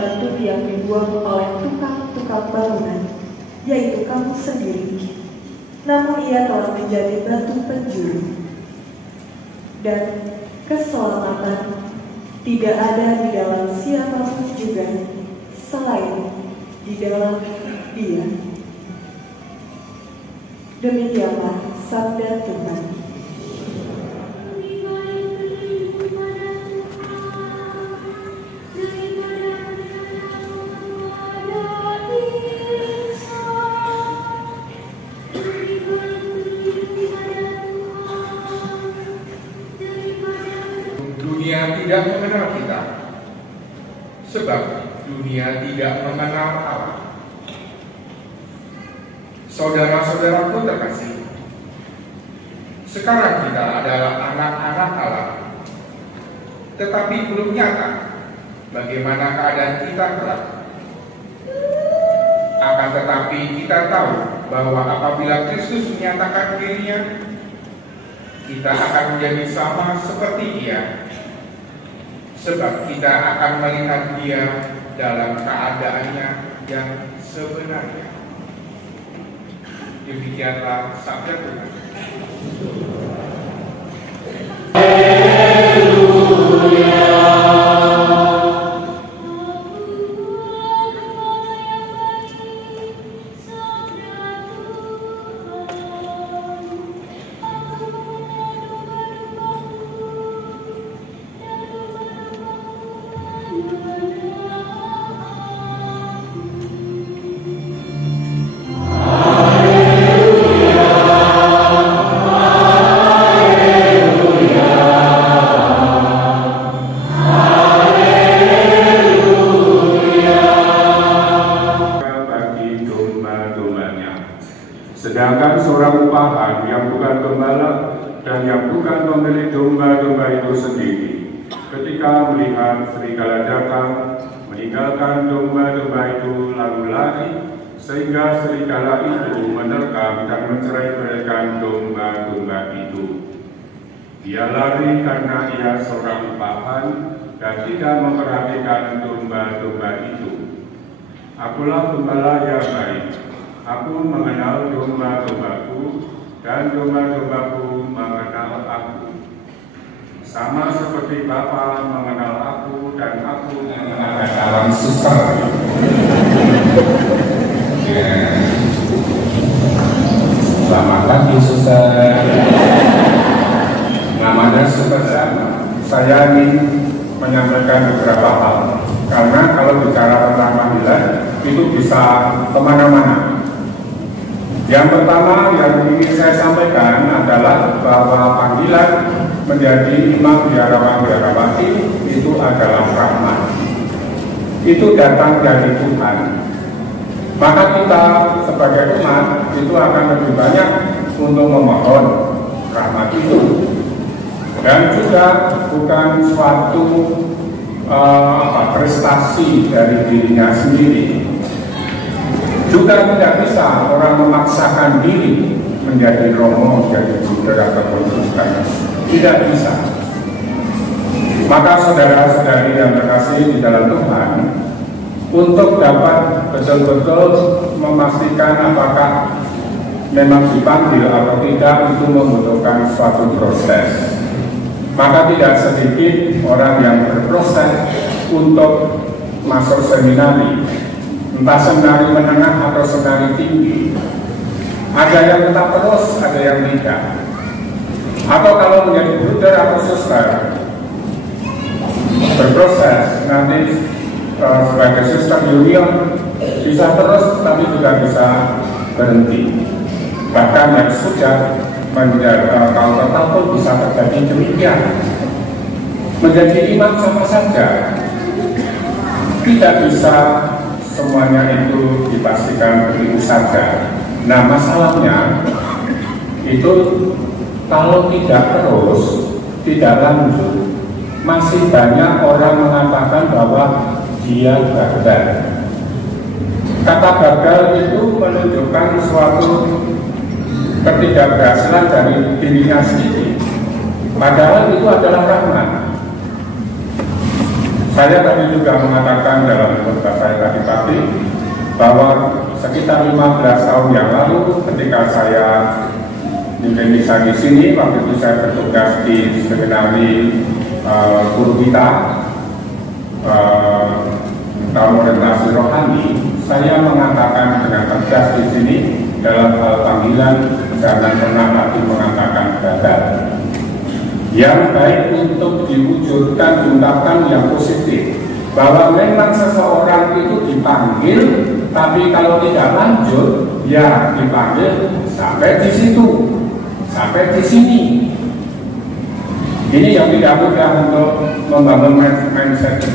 batu yang dibuang oleh tukang-tukang bangunan, yaitu kamu sendiri. Namun ia telah menjadi batu penjuru. Dan keselamatan tidak ada di dalam siapapun juga selain di dalam Dia. Demikianlah sabda Tuhan. Dunia tidak mengenal kita, sebab dunia tidak mengenal Allah. Saudara-saudaraku terkasih, sekarang kita adalah anak-anak Allah, tetapi belum nyata bagaimana keadaan kita kelak. Akan tetapi kita tahu bahwa apabila Kristus menyatakan dirinya, kita akan menjadi sama seperti Dia, sebab kita akan melihat Dia dalam keadaannya yang sebenarnya. Demikianlah sabda Tuhan. Sedangkan seorang upahan yang bukan gembala dan yang bukan pemilik domba-domba itu sendiri, ketika melihat serigala datang, meninggalkan domba-domba itu lalu lari, sehingga serigala itu menerkam dan mencerai-beraikan domba-domba itu. Dia lari karena ia seorang upahan dan tidak memperhatikan domba-domba itu. Akulah gembala yang baik. Aku mengenal domba-dombaku, dan domba-dombaku mengenal aku. Sama seperti Bapa mengenal aku, dan aku mengenal Dalam susah. Selamat pagi, Suster. Namanya Suster Sama. Saya ingin menyampaikan beberapa hal, karena kalau bicara tentang panggilan itu bisa kemana-mana. Yang pertama yang ingin saya sampaikan adalah bahwa panggilan menjadi imam biarawati itu adalah rahmat. Itu datang dari Tuhan. Maka kita sebagai umat itu akan lebih banyak untuk memohon rahmat itu. Dan juga bukan suatu prestasi dari dirinya sendiri. Juga tidak bisa orang memaksakan diri menjadi romo, menjadi buddha atau bukan. Tidak bisa. Maka saudara-saudari yang terkasih di dalam Tuhan, untuk dapat betul-betul memastikan apakah memang dipanggil atau tidak, itu membutuhkan suatu proses. Maka tidak sedikit orang yang berproses untuk masuk seminari, entah seminari menengah atau seminari tinggi. Ada yang tetap terus, ada yang tidak. Atau kalau menjadi bruder atau suster, berproses, nanti sebagai suster junior bisa terus, tapi juga bisa berhenti. Bahkan yang sudah menjadi kalau tetap pun bisa terjadi demikian. Menjadi imam sama saja, tidak bisa semuanya itu dipastikan begitu saja. Nah, masalahnya itu kalau tidak terus, tidak lanjut, masih banyak orang mengatakan bahwa dia gagal. Kata gagal itu menunjukkan suatu ketidakberhasilan dari dirinya sendiri. Padahal itu adalah rahmat. Saya tadi juga mengatakan dalam khotbah saya tadi pagi bahwa sekitar 15 tahun yang lalu ketika saya misa di sini, waktu itu saya bertugas di seminari guru kita tahun orientasi rohani, saya mengatakan dengan tegas di sini dalam hal panggilan jangan pernah lagi mengatakan gagal. Yang baik untuk diwujudkan, diungkapkan yang positif, bahwa memang seseorang itu dipanggil, tapi kalau tidak lanjut, ya dipanggil sampai di situ, sampai di sini. Ini yang tidak mudah untuk membangun mindset.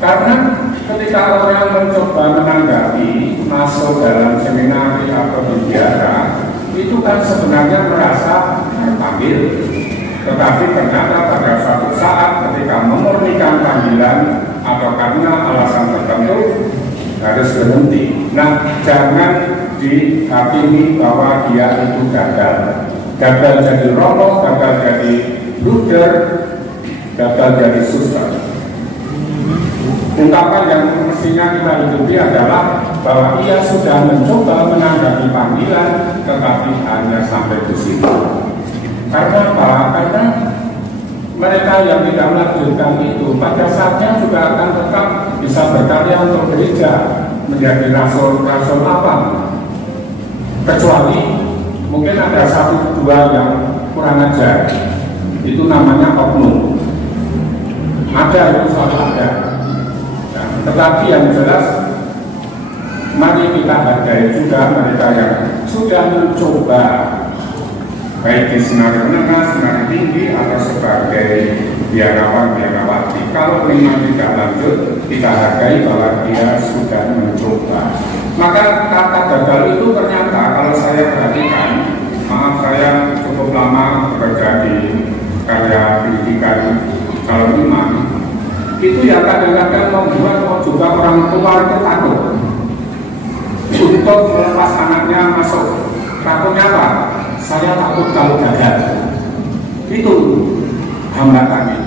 Karena ketika orang mencoba menanggapi masuk dalam seminari atau di biara, itu kan sebenarnya merasa terpanggil. Tetapi ternyata pada suatu saat ketika memurnikan panggilan atau karena alasan tertentu harus berhenti. Nah, jangan dihakimi bahwa dia itu gagal. Gagal jadi romo, gagal jadi bruder, gagal jadi suster. Ungkapan yang mestinya kita hidupi adalah bahwa ia sudah mencoba menanggapi panggilan, tetapi hanya sampai di situ. Karena apa? Karena mereka yang tidak melanjutkan itu pada saatnya juga akan tetap bisa berkarya untuk gereja, menjadi rasul-rasul apa? Kecuali mungkin ada 1-2 yang kurang ajar, itu namanya oknum. Ada, itu selalu ada. Nah, tetapi yang jelas, mari kita hargai juga mereka yang sudah mencoba, baik di senar menengah, senar tinggi, atau sebagai biarawan-biarawati. Kalau memang tidak lanjut, kita hargai bahwa dia sudah mencoba. Maka kata gagal itu ternyata kalau saya perhatikan, maaf saya cukup lama bekerja di karya pendidikan calon imam, itu ya kadang-kadang membuat juga orang tua itu takut untuk melepas anaknya masuk. Takutnya apa? Saya takut kalau gagal. Itu hambatannya.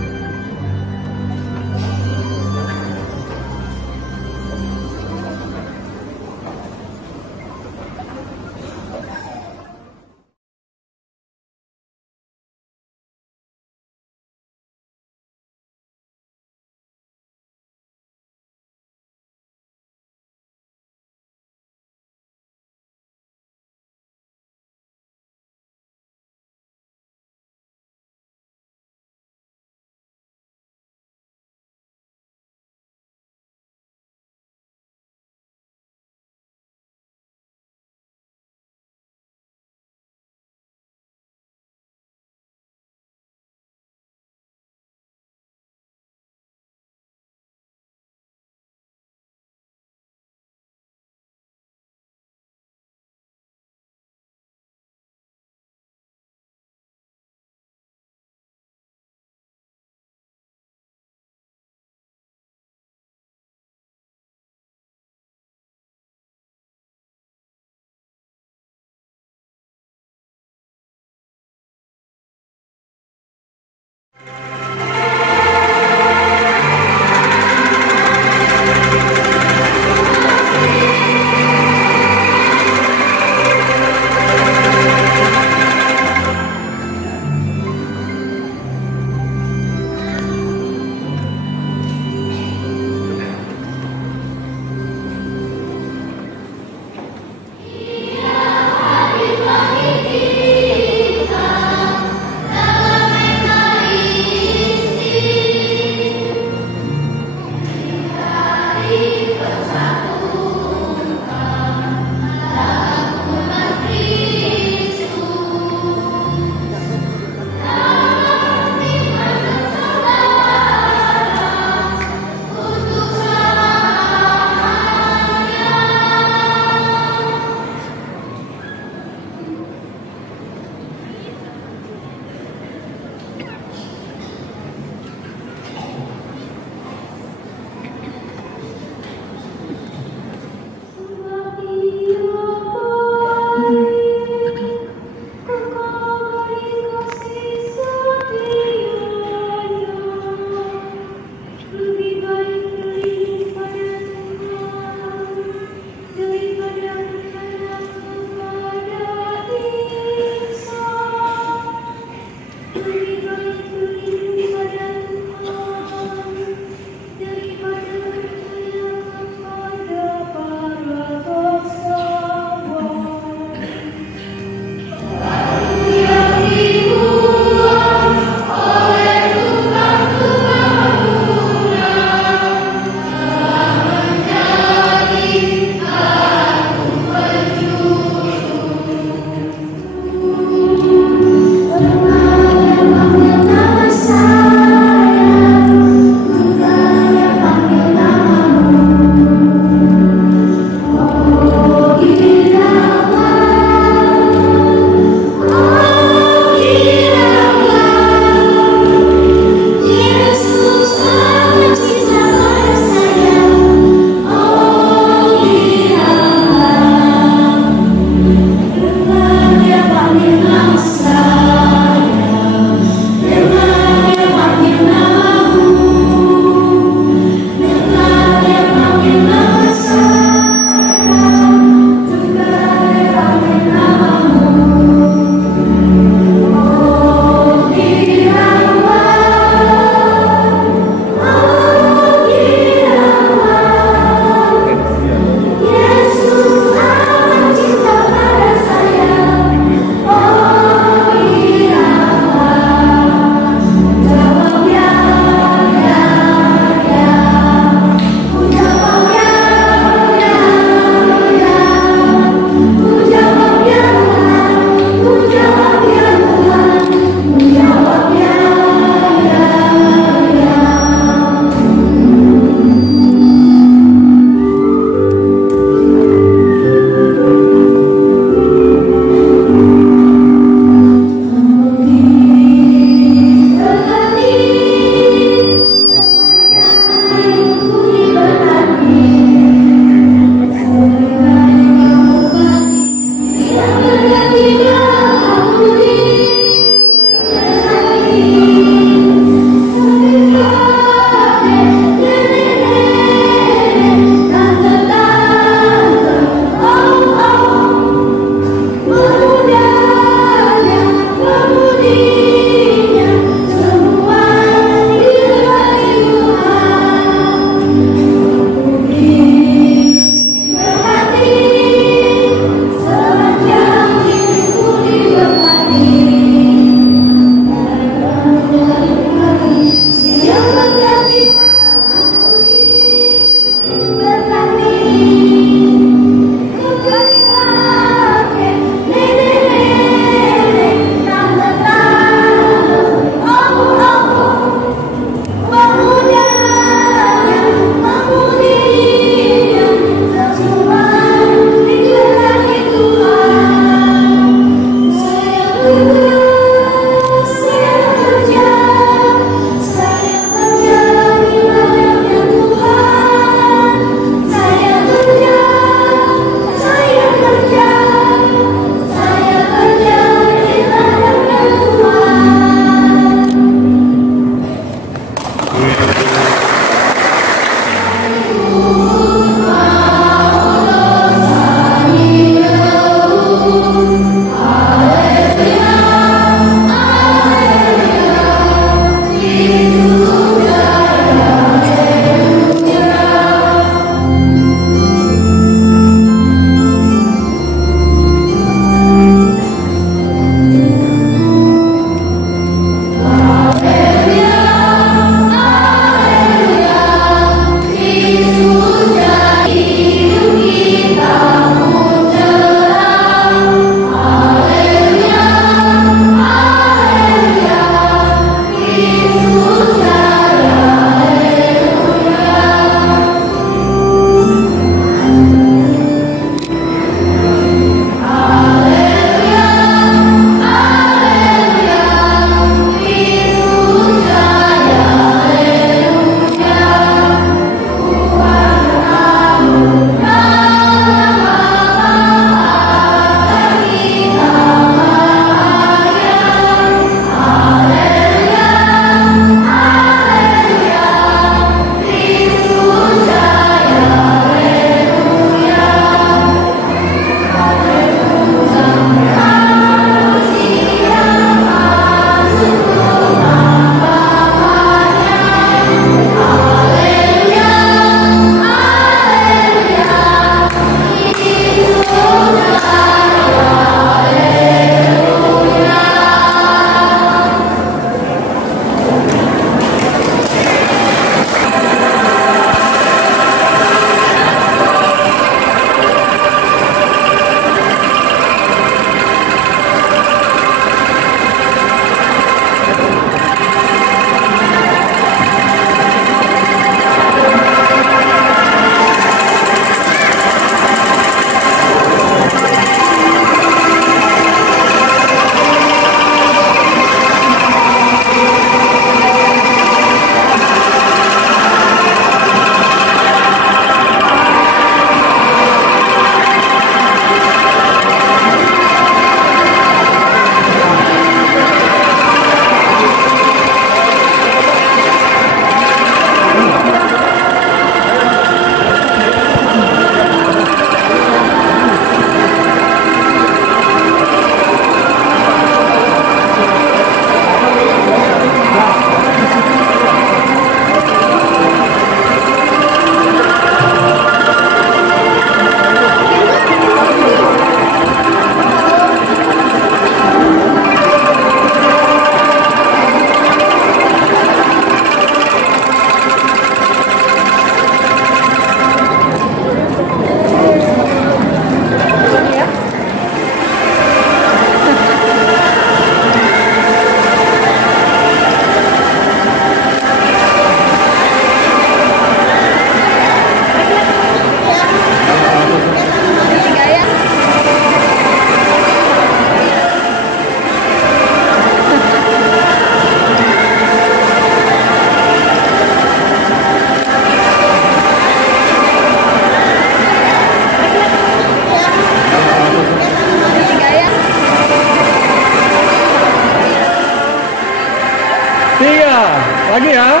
Lagi ya.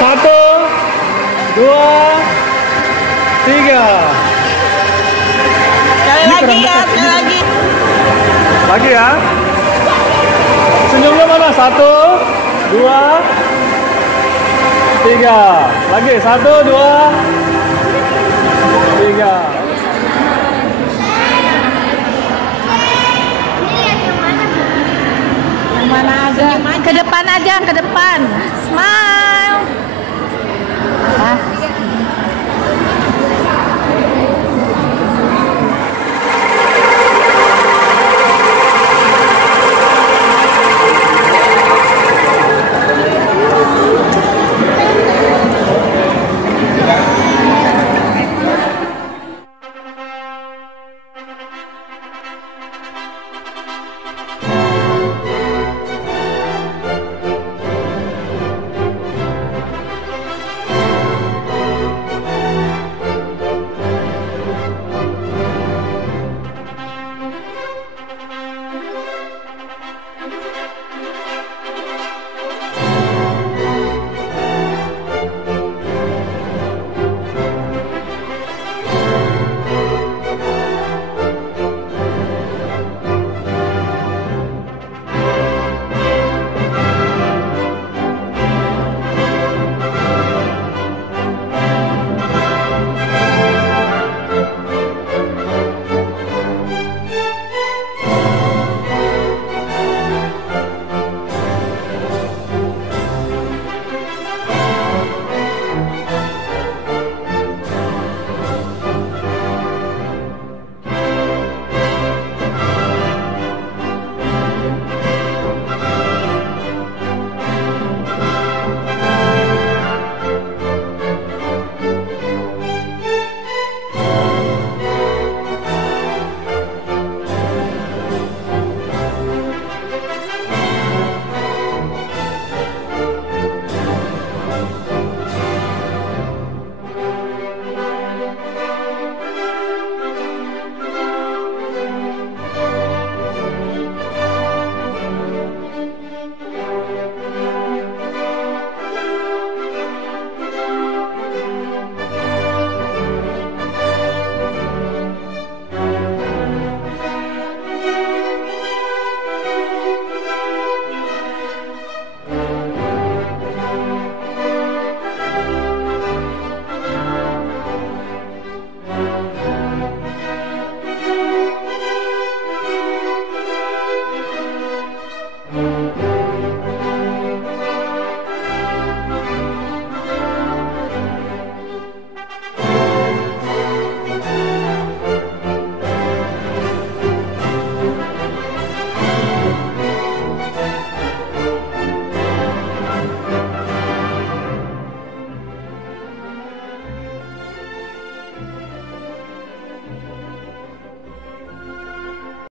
1, 2, 3. Sekali lagi ya, sekali lagi. Lagi ya. Senyumnya mana? 1, 2, 3. Lagi 1, 2, 3. aja ke depan. Smile.